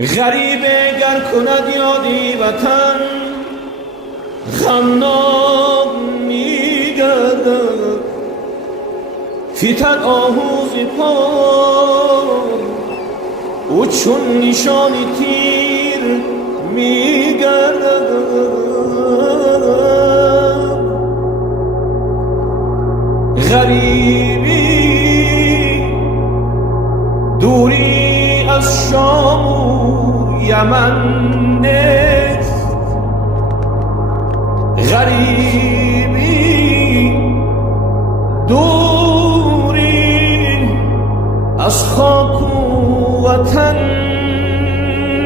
غریبه گر کند یادی وطن غمناک میگردد فیتد آهوز پا او چون نشانی تیر میگردد غریبی دوری از شام و یمن نیست غریبی دوری از خاک و وطن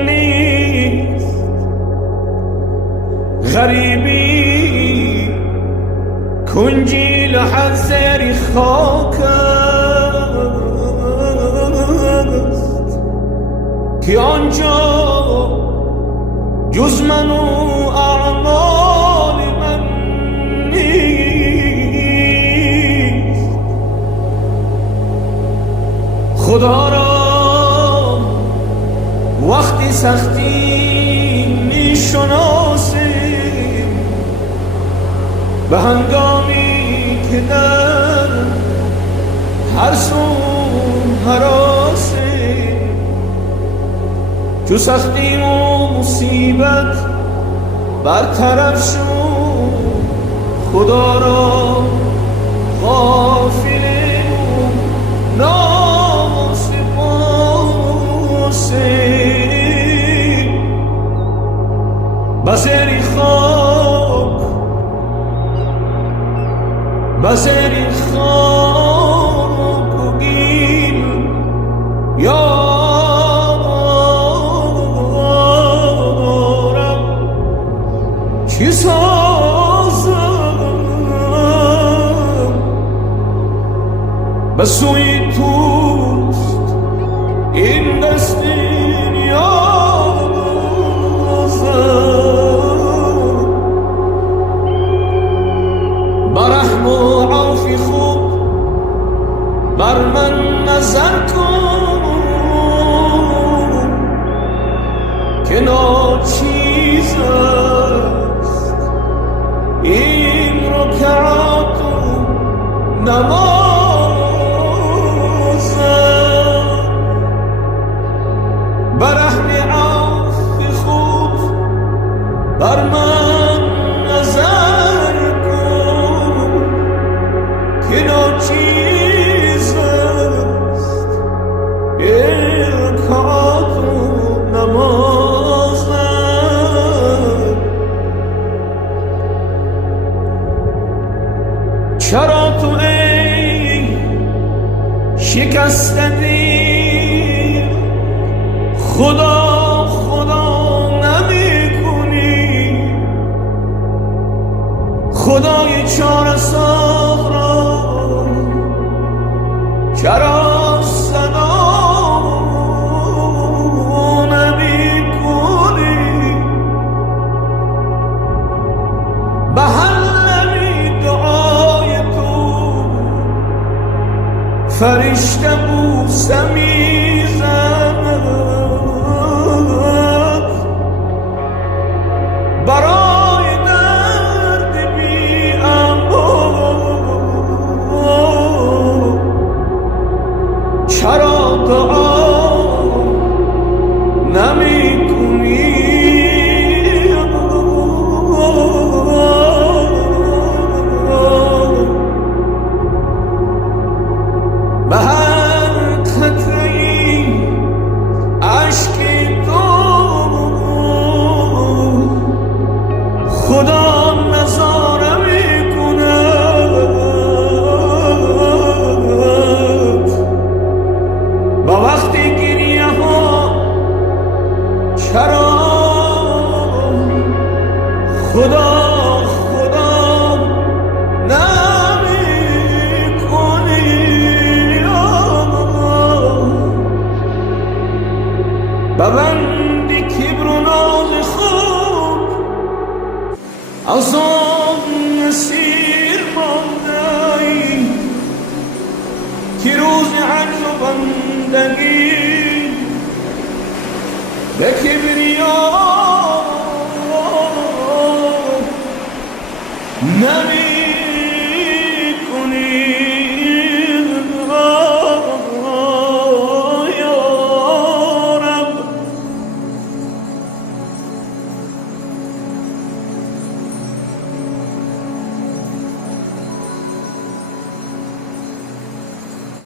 نیست غریبی کنجی لحد زیر خاک است که آنجا جز من و اعمال من نیست خدا را وقتی سختی میشناسیم به هنگامی که در هر سو هراسیم چو سختی و مصیبت برطرف شد خدا را غافلیم و ناسپاسیم بزری خاک بزری خاک و گیل یا چی سازم به سوی توست این دستی نیازم بر رحم و عافی خود بر من نظر کن که ناچیز است این رکعات و نمازم بر رحم عافی خود بر من نظر کن که ناچیز است این رکعات و نمازم چرا تو ای شکسته دل خدا خدا نمی کنی خدای چاره ساز را چرا صدا نمی کنی به حل نمی دعای تو فرشته بوسه میزند برای درد بی امان چرا دعا نمی کنی به هر قطره‌ای اشک تو خدا نظاره میکند با وقتی گریه ها چرا خدا خدا نمیکنی ببند کبر و ناز خود از آن مسیر مانده ای که روز عجز و بندگی به کبریا نمی